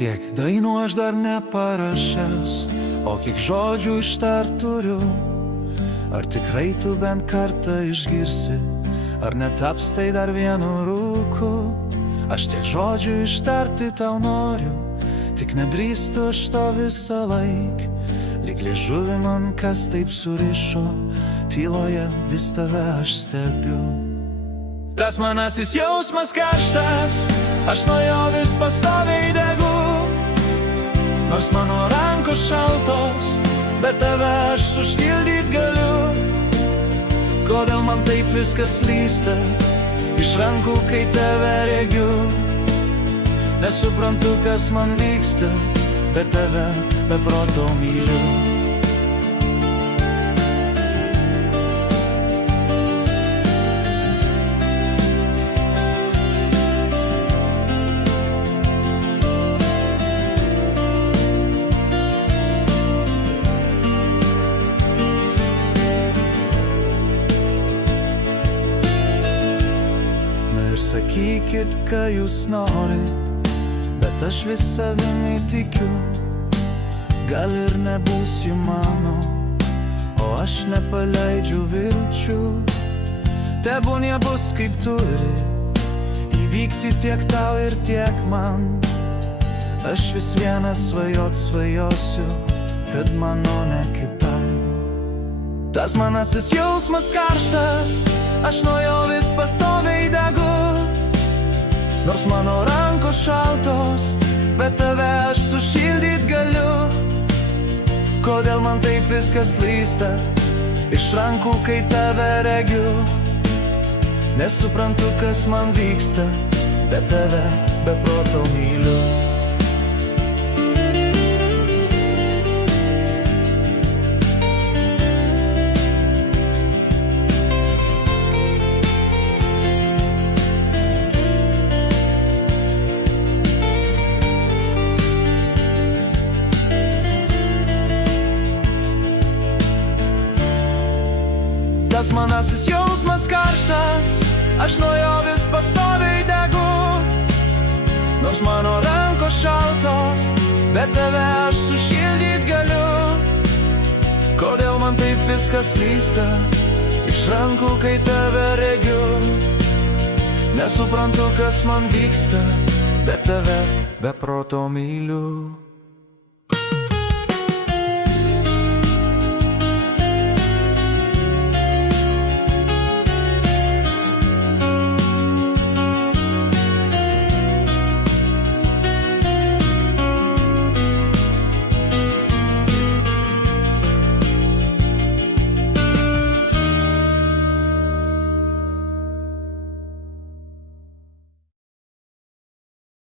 Tiek dainų aš dar neparašęs, o kiek žodžių ištart turiu. Ar tikrai tu bent kartą išgirsi, ar netaps tai dar vienu rūku? Aš tiek žodžių ištarti tau noriu, tik nedrįstu aš to visą laik. Lyg liežuvį man kas taip surišo, tyloje vis tave aš stebiu. Tas manasis jausmas karštas, aš nuo jo vis pastoviai degu. Nors mano rankos šaltos, bet tave aš sušildyt galiu. Kodėl man taip viskas slysta iš rankų, kai tave regiu? Nesuprantu, kas man vyksta, bet tave be proto myliu. Sakykit, ką jūs norit, bet aš vis savimi tikiu. Gal ir nebūsi mano, o aš nepaleidžiu vilčių. Tebūnie bus kaip turi įvykti tiek tau ir tiek man. Aš vis vienas svajot svajosiu, kad mano ne kitam. Tas manasis jausmas karštas, aš nuo jo vis pastoviai degu. Nors mano rankos šaltos, bet tave aš sušildyt galiu. Kodėl man taip viskas slysta iš rankų, kai tave regiu? Nesuprantu, kas man vyksta, bet tave be proto myliu. Tas manasis jausmas karštas, aš nuo jo vis pastoviai degu. Nors mano rankos šaltos, bet tave aš sušildyt galiu. Kodėl man taip viskas slysta iš rankų, kai tave regiu? Nesuprantu, kas man vyksta, bet tave be proto myliu.